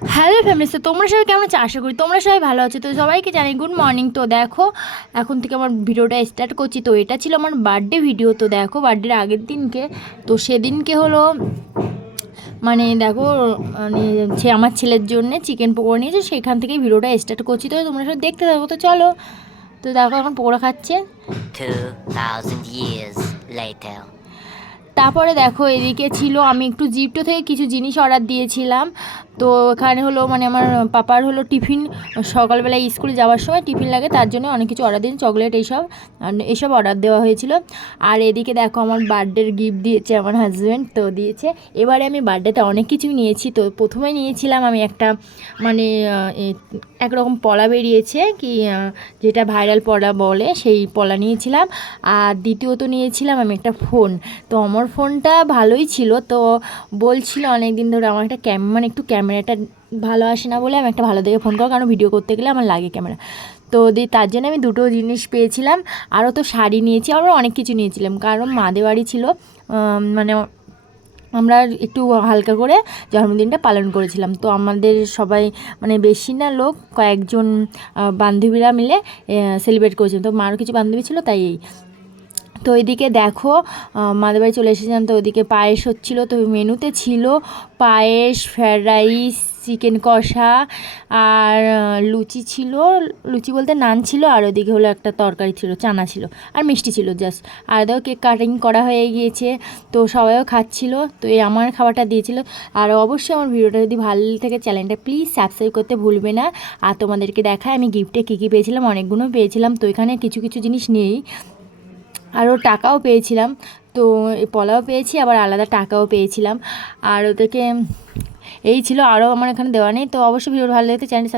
Hello family, তো তোমরা সবাই কেমন আছো? আশা করি তোমরা সবাই ভালো আছো। তো সবাইকে জানাই গুড মর্নিং। তো দেখো, এখন থেকে আমার ভিডিওটা স্টার্ট করছি। তো এটা ছিল আমার বার্থডে ভিডিও। তো দেখো, বার্থডের আগের দিনকে, তো সেদিনকে হলো মানে দেখো, মানে আমার ছেলের জন্য চিকেন পকোড়া নিয়েছে, সেখান থেকেই ভিডিওটা স্টার্ট করছি। তো তোমরা সবাই দেখতে থাকো। তো চলো, তো দেখো এখন পকোড়া খাচ্ছে। 2000 years later. তারপরে দেখো, এদিকে ছিল আমি একটু জিপটো থেকে কিছু জিনিস অর্ডার দিয়েছিলাম। তো এখানে হলো মানে আমার পাপার হলো টিফিন, সকালবেলায় স্কুলে যাওয়ার সময় টিফিন লাগে, তার জন্য অনেক কিছু অর্ডার দিন, চকলেট এইসব অর্ডার দেওয়া হয়েছিল। আর এদিকে দেখো, আমার বার্থডের গিফট দিয়েছে আমার হাজব্যান্ড, তো দিয়েছে। এবারে আমি বার্থডেতে অনেক কিছুই নিয়েছি। তো প্রথমে নিয়েছিলাম আমি একটা মানে একরকম পলা বেরিয়েছে কি, যেটা ভাইরাল পলা বলে, সেই পলা নিয়েছিলাম। আর দ্বিতীয়ত নিয়েছিলাম আমি একটা ফোন। তো আমার ফোনটা ভালোই ছিল, তো বলছিল অনেক দিন ধরে আমার একটা মানে একটু ক্যামেরাটা ভালো আসে না, বলে আমি একটা ভালো দেখে ফোন করো, কারণ ভিডিও করতে গেলে আমার লাগে ক্যামেরা। তো তার জন্য আমি দুটো জিনিস পেয়েছিলাম। আরও তো শাড়ি নিয়েছি, আরও অনেক কিছু নিয়েছিলাম, কারণ মাদের বাড়ি ছিল। মানে আমরা একটু হালকা করে জন্মদিনটা পালন করেছিলাম। তো আমাদের সবাই মানে বেশি না লোক, কয়েকজন বান্ধবীরা মিলে সেলিব্রেট করেছিলাম। তো মারও কিছু বান্ধবী ছিল, তাই এই। তো এদিকে দেখো, মাদের বাড়ি চলে এসেছিলাম। তো ওইদিকে পায়েস হচ্ছিলো। তো মেনুতে ছিল পায়েস, ফ্রায়েড রাইস, চিকেন কষা, আর লুচি ছিল, লুচি বলতে নান ছিল, আর ওদিকে হলো একটা তরকারি ছিল, চানা ছিল, আর মিষ্টি ছিল জাস্ট। আর দেখো, কেক কাটিং করা হয়ে গিয়েছে। তো সবাইও খাচ্ছিল। তো এই আমার খাবারটা দিয়েছিল। আর অবশ্যই আমার ভিডিওটা যদি ভালো থেকে চ্যানেলটা প্লিজ সাবস্ক্রাইব করতে ভুলবে না। আর তোমাদেরকে দেখায় আমি গিফটে কী কী পেয়েছিলাম, অনেকগুলো পেয়েছিলাম। তো এখানে কিছু কিছু জিনিস নেই, আরও টাকাও পেয়েছিলাম। তো এই পলাও পেয়েছি, আবার আলাদা টাকাও পেয়েছিলাম। আর ওদেরকে এই ছিল, আরও আমার এখানে দেওয়া নেই। তো অবশ্যই ভিডিও ভালো লাগতে চ্যানেল